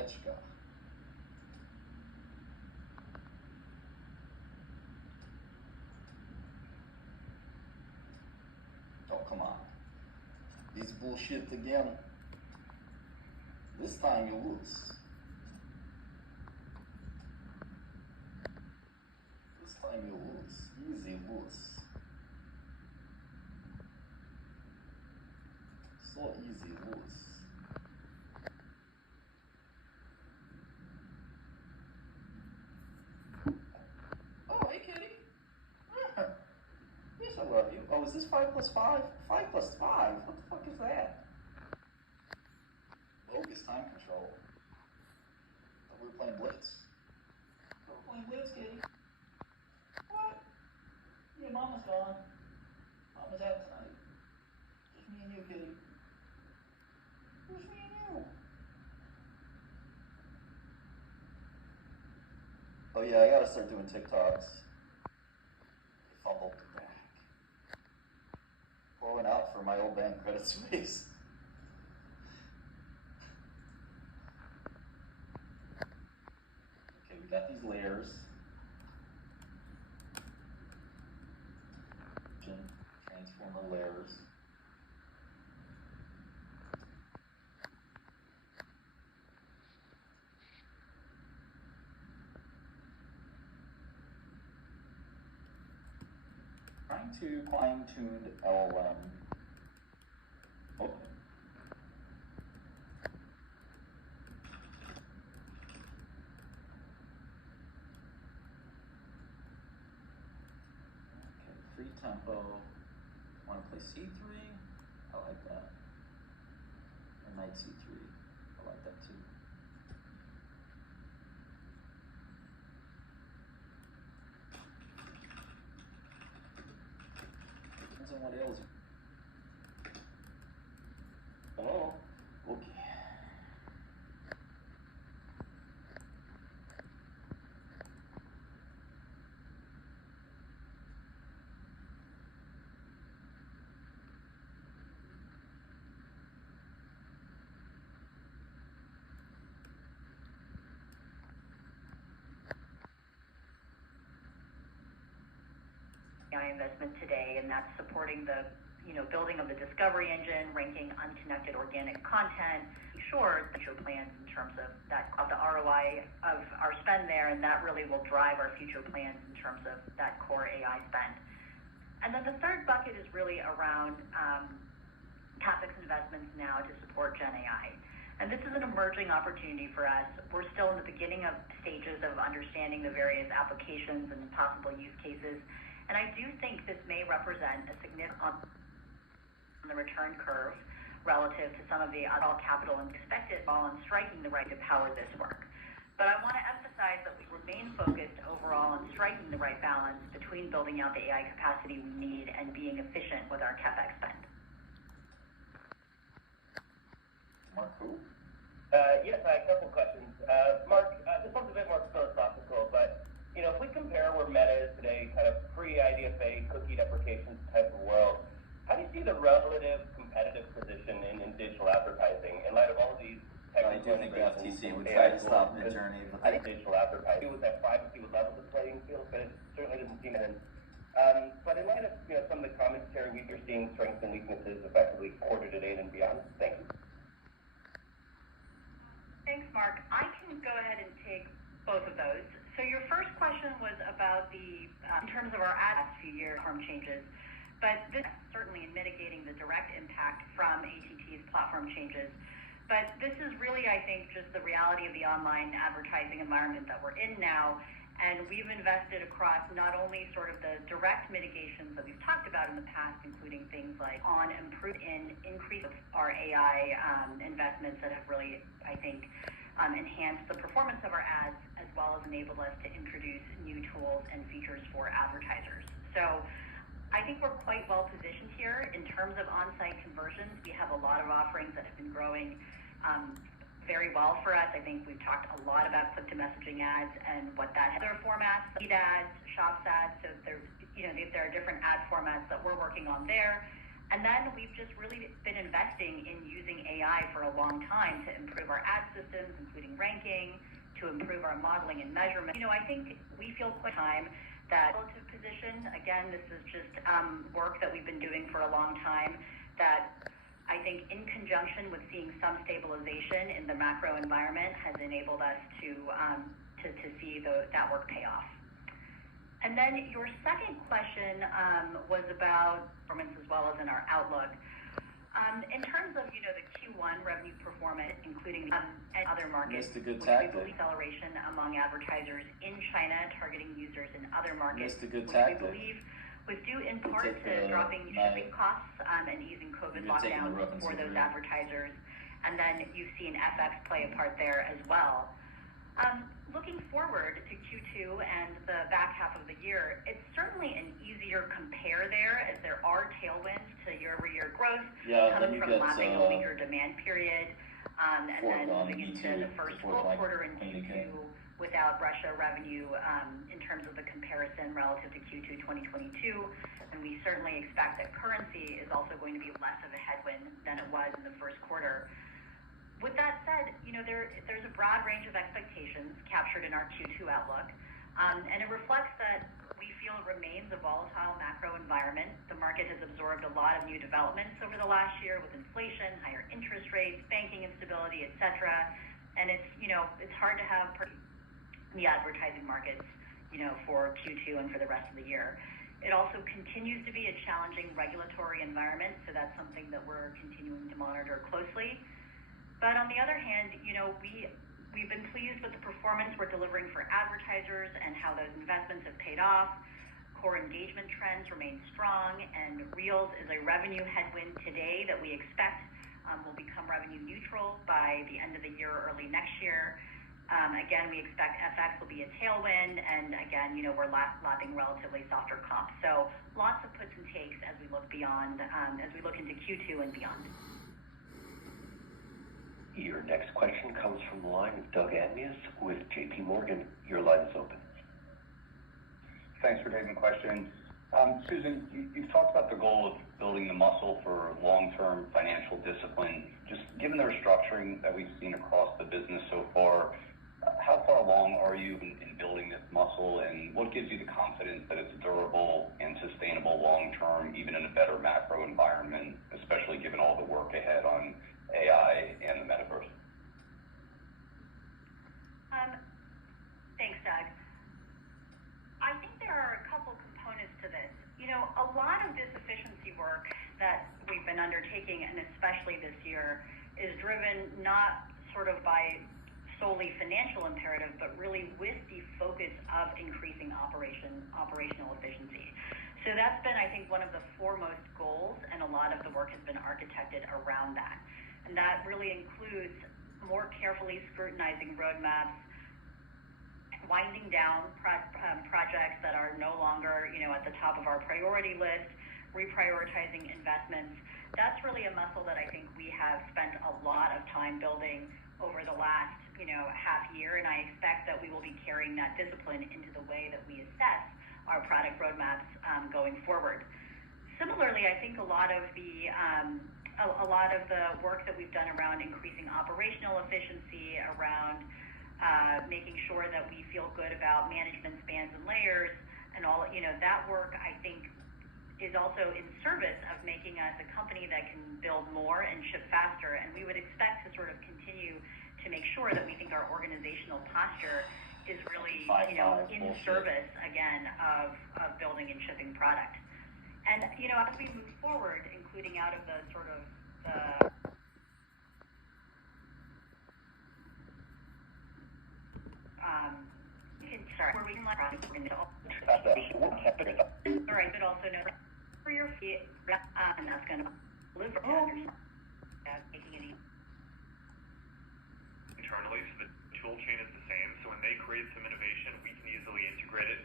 Vanyechka. Oh, come on. This bullshit again. This time you lose. This time you lose. Easy lose. So easy lose. Oh, hey kitty. Yes, I love you. Oh, is this 5 plus 5? 5 plus 5? What the fuck is that? Bogus time control. Thought we were playing Blitz. Thought we were playing Blitz, kitty. What? Yeah, Mama's gone. Mama's out tonight. Just me and you, kitty. Just me and you. Oh yeah, I gotta start doing TikToks. Fumbled back. Pouring out for my old band Credit Suisse. Okay, we got these layers. Transformer layers. Trying to fine-tune LLM. Oh. Okay, 3 tempo. Want to play C3? I like that. Or knight C3. I like that too. Depends on what ails you. Hello? Okay. AI investment today, and that's supporting the building of the discovery engine, ranking unconnected organic content, sure future plans in terms of that of the ROI of our spend there, and that really will drive our future plans in terms of that core AI spend. And then the third bucket is really around CapEx investments now to support Gen AI. And this is an emerging opportunity for us. We're still in the beginning of stages of understanding the various applications and possible use cases. And I do think this may represent a significant on the return curve relative to some of the overall capital and expected while on striking the right to power this work. But I want to emphasize that we remain focused overall on striking the right balance between building out the AI capacity we need and being efficient with our CapEx spend. Mark, who? Yes, I have a couple questions. Mark, this one's a bit more philosophical, but if we compare where Meta is today, kind of pre-IDFA, cookie deprecations type of world, how do you see the relative competitive position in digital advertising in light of all of these I do think the FTC would try to stop Midjourney, but I think digital advertising was that privacy would level the playing field, but it certainly doesn't seem to. But in light of some of the commentary we're seeing strengths and weaknesses effectively quarter to date and beyond. Thank you. Thanks, Mark. I can go ahead and take both of those. So your first question was about in terms of our last few year platform changes, but this certainly in mitigating the direct impact from AT&T's platform changes. But this is really, I think, just the reality of the online advertising environment that we're in now. And we've invested across not only sort of the direct mitigations that we've talked about in the past, including things like increase of our AI investments that have really, I think, enhanced the performance of our ads, as well as enabled us to introduce new tools and features for advertisers. So I think we're quite well positioned here in terms of on-site conversions. We have a lot of offerings that have been growing very well for us. I think we've talked a lot about click-to-messaging ads and what that has. There are formats, feed ads, shops ads. So there are different ad formats that we're working on there. And then we've just really been investing in using AI for a long time to improve our ad systems, including ranking, to improve our modeling and measurement. I think we feel quite time that relative position, again, this is just work that we've been doing for a long time, that I think in conjunction with seeing some stabilization in the macro environment has enabled us to see that work pay off. And then your second question was about performance as well as in our outlook. In terms of the Q1 revenue performance, including and other markets, Missed a good we tactic. believe acceleration among advertisers in China targeting users in other markets, Missed a good which tactic. we believe was due in part Take to dropping shipping costs and easing COVID You're taking the lockdowns rough and for those smooth. advertisers. And then you've seen FX play a part there as well. Looking forward to Q2 and the back half of the year, it's certainly an easier compare there, as there are tailwinds to year-over-year growth coming from lapping a weaker demand period, and then moving into the first full quarter in Q2 without Russia revenue in terms of the comparison relative to Q2 2022. And we certainly expect that currency is also going to be less of a headwind than it was in the first quarter. With that said, there's a broad range of expectations captured in our Q2 outlook, and it reflects that we feel it remains a volatile macro environment. The market has absorbed a lot of new developments over the last year with inflation, higher interest rates, banking instability, etc. And it's hard to have the advertising markets, for Q2 and for the rest of the year. It also continues to be a challenging regulatory environment, so that's something that we're continuing to monitor closely. But on the other hand, we've been pleased with the performance we're delivering for advertisers and how those investments have paid off. Core engagement trends remain strong, and Reels is a revenue headwind today that we expect will become revenue neutral by the end of the year or early next year. Again, we expect FX will be a tailwind, and again, we're lapping relatively softer comps. So lots of puts and takes as we look into Q2 and beyond. Your next question comes from the line of Doug Anmuth with JP Morgan. Your line is open. Thanks for taking the question. Susan, you've talked about the goal of building the muscle for long-term financial discipline. Just given the restructuring that we've seen across the business so far, how far along are you in building this muscle, and what gives you the confidence that it's durable and sustainable long-term, even in a better macro environment, especially given all the work ahead on AI and the metaverse? Thanks, Doug. I think there are a couple components to this. A lot of this efficiency work that we've been undertaking, and especially this year, is driven not sort of by solely financial imperative, but really with the focus of increasing operational efficiency. So that's been, I think, one of the foremost goals, and a lot of the work has been architected around that. And that really includes more carefully scrutinizing roadmaps, winding down projects that are no longer, at the top of our priority list, reprioritizing investments. That's really a muscle that I think we have spent a lot of time building over the last, half year, and I expect that we will be carrying that discipline into the way that we assess our product roadmaps going forward. Similarly, I think a lot of the work that we've done around increasing operational efficiency, around making sure that we feel good about management spans and layers, and all that work, I think, is also in service of making us a company that can build more and ship faster. And we would expect to sort of continue to make sure that we think our organizational posture is really, in service again of building and shipping product. And as we move forward, including out of the sort of where we can let all right, but also know for your feet, and that's going to live for making it easy. Internally, so the tool chain is the same. So when they create some innovation, we can easily integrate it